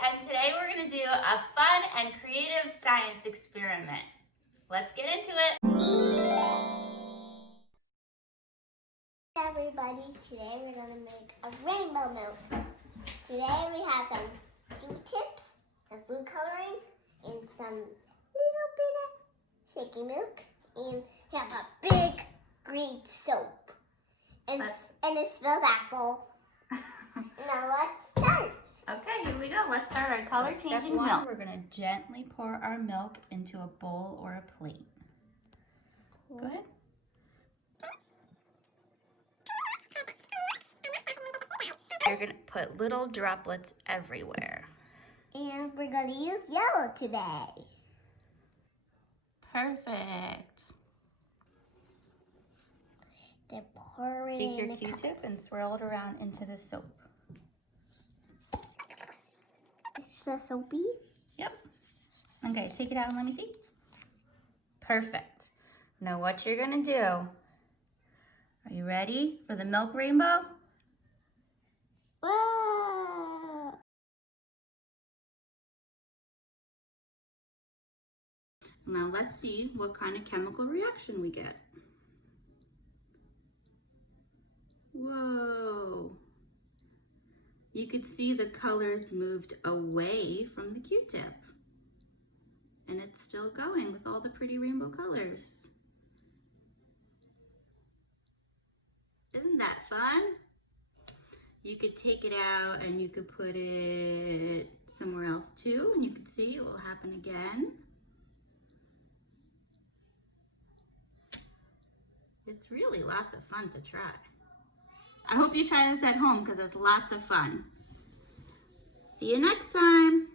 and today we're going to do a fun and creative science experiment. Let's get into it. Hey everybody, today we're going to make a rainbow milk. Today we have some Q-tips, some food coloring, and some little bit of shaky milk, and we have a big green soap. And it smells apple. Now let's start. Okay, here we go. Let's start our color changing milk. We're going to gently pour our milk into a bowl or a plate. Go ahead. You're going to put little droplets everywhere. And we're going to use yellow today. Perfect. Then pour it Take in your Q-tip and swirl it around into the soap. Is that soapy? Yep. Okay, take it out and let me see. Perfect. Now what you're going to do, are you ready for the milk rainbow? Wow! Now let's see what kind of chemical reaction we get. Whoa! You could see the colors moved away from the Q-tip. And it's still going with all the pretty rainbow colors. Isn't that fun? You could take it out and you could put it somewhere else too, and you could see it will happen again. It's really lots of fun to try. I hope you try this at home because it's lots of fun. See you next time.